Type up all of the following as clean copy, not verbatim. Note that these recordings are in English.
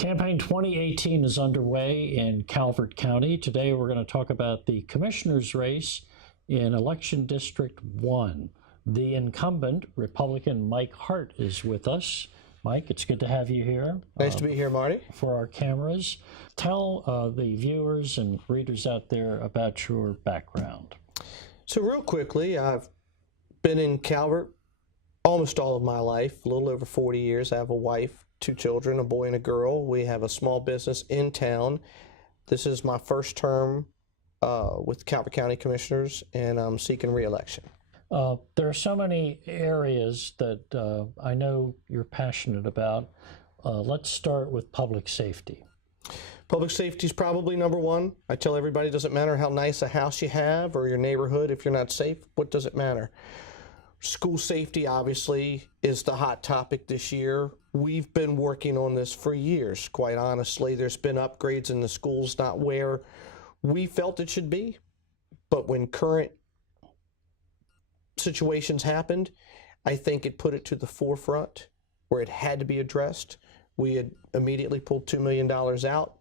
Campaign 2018 is underway in Calvert County. Today we're going to talk about the commissioner's race in Election District 1. The incumbent, Republican Mike Hart, is with us. Mike, it's good to have you here. Nice to be here, Marty. For our cameras. Tell the viewers and readers out there about your background. So real quickly, I've been in Calvert almost all of my life, a little over 40 years. I have a wife, 2 children, a boy and a girl. We have a small business in town. This is my first term with Calvert County Commissioners, and I'm seeking re-election. There are so many areas that I know you're passionate about. Let's start with public safety. Public safety is probably number one. I tell everybody, it doesn't matter how nice a house you have or your neighborhood. If you're not safe, what does it matter? School safety, obviously, is the hot topic this year. We've been working on this for years, quite honestly. There's been upgrades in the schools, not where we felt it should be. But when current situations happened, I think it put it to the forefront where it had to be addressed. We had immediately pulled $2 million out.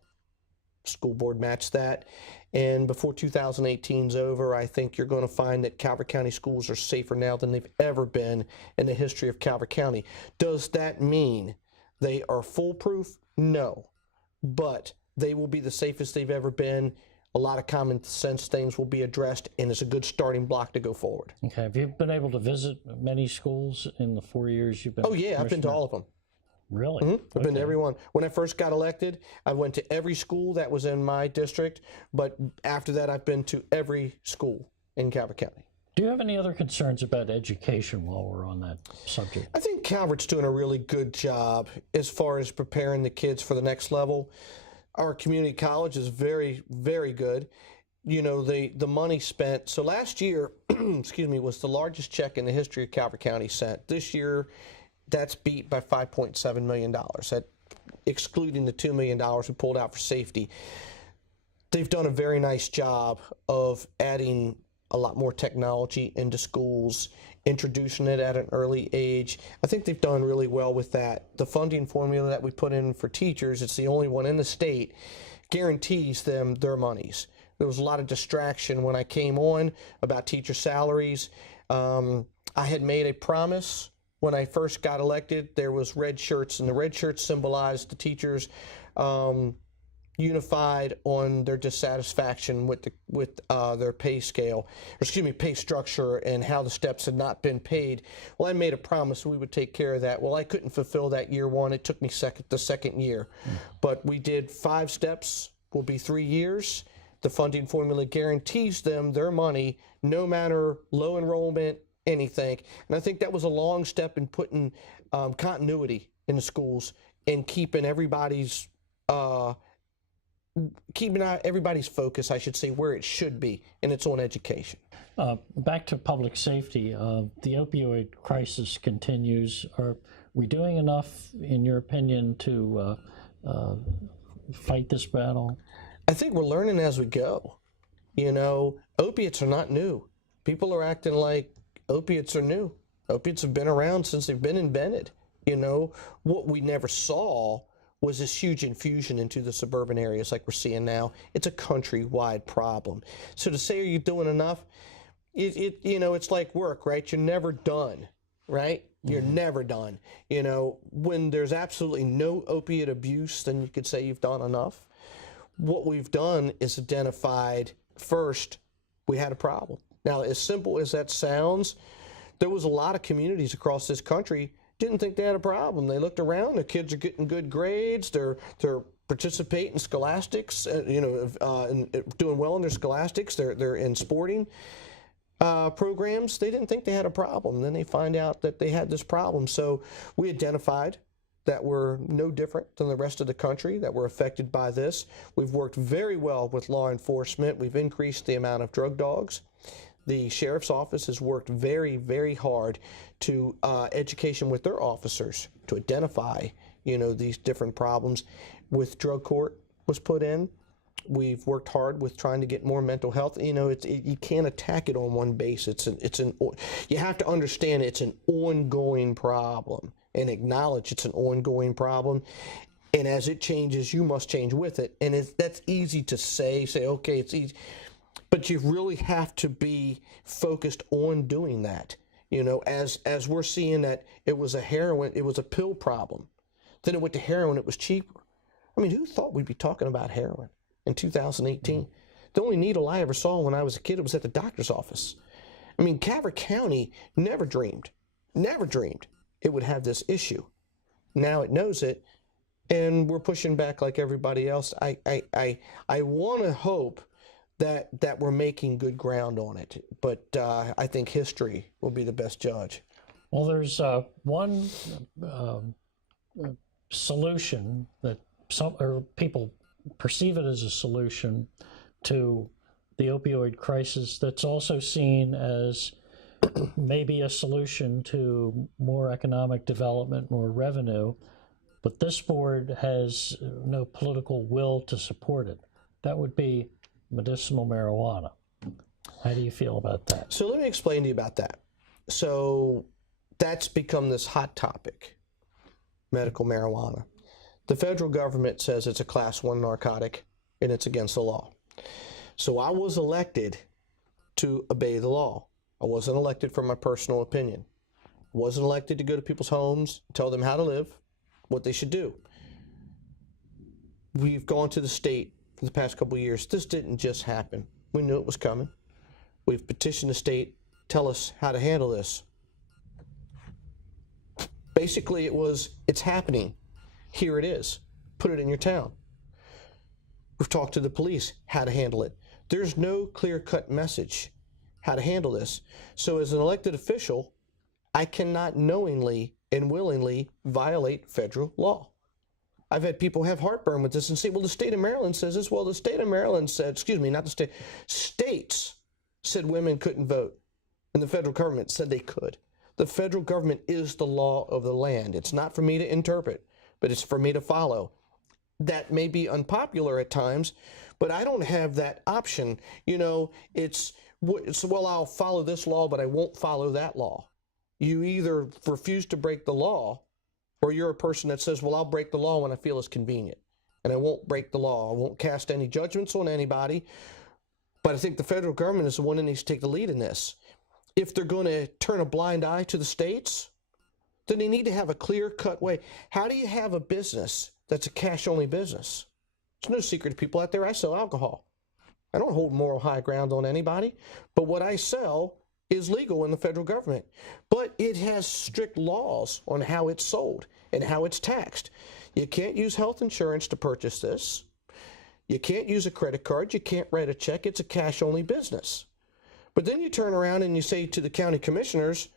School board matched that. And before 2018 is over, I think you're going to find that Calvert County schools are safer now than they've ever been in the history of Calvert County. Does that mean they are foolproof? No. But they will be the safest they've ever been. A lot of common sense things will be addressed, and it's a good starting block to go forward. Okay. Have you been able to visit many schools in the 4 years you've been? Oh, yeah. I've been to all of them. Really? Mm-hmm. I've been to every one. When I first got elected, I went to every school that was in my district, but after that, I've been to every school in Calvert County. Do you have any other concerns about education while we're on that subject? I think Calvert's doing a really good job as far as preparing the kids for the next level. Our community college is very, very good. You know, the money spent, so last year, excuse me, was the largest check in the history of Calvert County sent. This year, that's beat by $5.7 million, that excluding the $2 million we pulled out for safety. They've done a very nice job of adding a lot more technology into schools, introducing it at an early age. I think they've done really well with that. The funding formula that we put in for teachers, it's the only one in the state, guarantees them their monies. There was a lot of distraction when I came on about teacher salaries. I had made a promise when I first got elected. There was red shirts, and the red shirts symbolized the teachers unified on their dissatisfaction with their pay scale, or excuse me, pay structure, and how the steps had not been paid. Well, I made a promise we would take care of that. Well, I couldn't fulfill that year one. It took me the second year. But we did 5 steps, will be 3 years. The funding formula guarantees them their money, no matter low enrollment, anything. And I think that was a long step in putting continuity in the schools and keeping everybody's focus, I should say, where it should be, and it's on education. Back to public safety, the opioid crisis continues. Are we doing enough, in your opinion, to fight this battle? I think we're learning as we go. You know, opiates are not new. People are acting like opiates are new. Opiates have been around since they've been invented. You know, what we never saw was this huge infusion into the suburban areas like we're seeing now. It's a countrywide problem. So to say, are you doing enough? You know, it's like work, right? You're never done, right? You're never done. You know, when there's absolutely no opiate abuse, then you could say you've done enough. What we've done is identified first, we had a problem. Now, as simple as that sounds, there was a lot of communities across this country didn't think they had a problem. They looked around, their kids are getting good grades, they're participating in scholastics, and doing well in their scholastics, they're in sporting programs. They didn't think they had a problem. Then they find out that they had this problem. So we identified that we're no different than the rest of the country, that we're affected by this. We've worked very well with law enforcement. We've increased the amount of drug dogs. The sheriff's office has worked very, very hard to education with their officers to identify, these different problems. With drug court was put in. We've worked hard with trying to get more mental health. You can't attack it on one base. You have to understand it's an ongoing problem and acknowledge it's an ongoing problem. And as it changes, you must change with it. And that's easy to say, okay, it's easy. But you really have to be focused on doing that. You know, as we're seeing that it was a pill problem. Then it went to heroin, it was cheaper. I mean, who thought we'd be talking about heroin in 2018? The only needle I ever saw when I was a kid was at the doctor's office. I mean, Calvert County never dreamed it would have this issue. Now it knows it, and we're pushing back like everybody else. I want to hope that we're making good ground on it, but I think history will be the best judge. Well, there's one solution that people perceive it as a solution to the opioid crisis that's also seen as maybe a solution to more economic development, more revenue, but this board has no political will to support it. That would be medicinal marijuana. How do you feel about that? So let me explain to you about that. So that's become this hot topic, medical marijuana. The federal government says it's a class 1 narcotic and it's against the law. So I was elected to obey the law. I wasn't elected for my personal opinion. I wasn't elected to go to people's homes, tell them how to live, what they should do. We've gone to the state for the past couple of years. This didn't just happen. We knew it was coming. We've petitioned the state, tell us how to handle this. Basically, it's happening. Here it is. Put it in your town. We've talked to the police how to handle it. There's no clear-cut message how to handle this. So as an elected official, I cannot knowingly and willingly violate federal law. I've had people have heartburn with this and say, well, the state of Maryland says this. Well, the state of Maryland said, excuse me, not the state, states said women couldn't vote, and the federal government said they could. The federal government is the law of the land. It's not for me to interpret, but it's for me to follow. That may be unpopular at times, but I don't have that option. You know, it's well, I'll follow this law, but I won't follow that law. You either refuse to break the law, or you're a person that says, well, I'll break the law when I feel it's convenient, and I won't break the law. I won't cast any judgments on anybody, but I think the federal government is the one that needs to take the lead in this. If they're going to turn a blind eye to the states, then they need to have a clear-cut way. How do you have a business that's a cash-only business? It's no secret to people out there, I sell alcohol. I don't hold moral high ground on anybody, but what I sell is legal in the federal government. But it has strict laws on how it's sold and how it's taxed. You can't use health insurance to purchase this. You can't use a credit card. You can't write a check. It's a cash-only business. But then you turn around and you say to the county commissioners,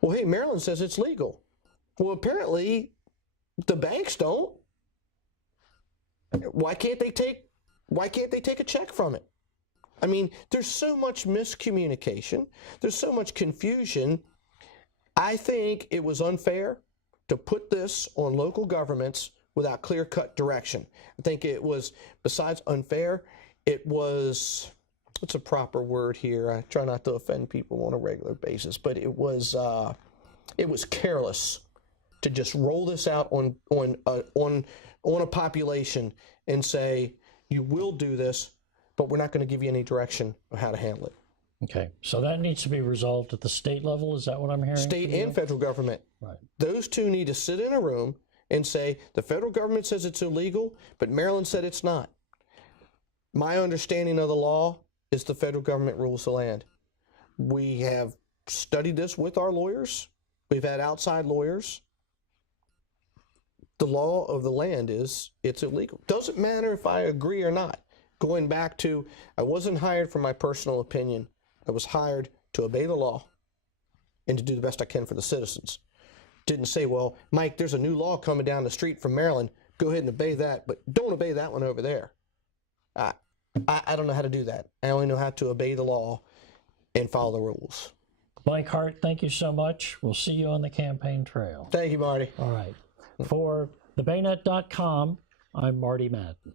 well, hey, Maryland says it's legal. Well, apparently the banks don't. Why can't they take a check from it? I mean, there's so much miscommunication. There's so much confusion. I think it was unfair to put this on local governments without clear-cut direction. I think it was, besides unfair, it was, what's a proper word here? I try not to offend people on a regular basis, but it was careless to just roll this out on a population and say, you will do this, but we're not going to give you any direction of how to handle it. Okay, so that needs to be resolved at the state level, is that what I'm hearing? State and federal government. Right. Those two need to sit in a room and say, the federal government says it's illegal, but Maryland said it's not. My understanding of the law is the federal government rules the land. We have studied this with our lawyers. We've had outside lawyers. The law of the land is it's illegal. Doesn't matter if I agree or not. Going back to, I wasn't hired for my personal opinion. I was hired to obey the law and to do the best I can for the citizens. Didn't say, well, Mike, there's a new law coming down the street from Maryland. Go ahead and obey that, but don't obey that one over there. I don't know how to do that. I only know how to obey the law and follow the rules. Mike Hart, thank you so much. We'll see you on the campaign trail. Thank you, Marty. All right. For thebaynet.com, I'm Marty Madden.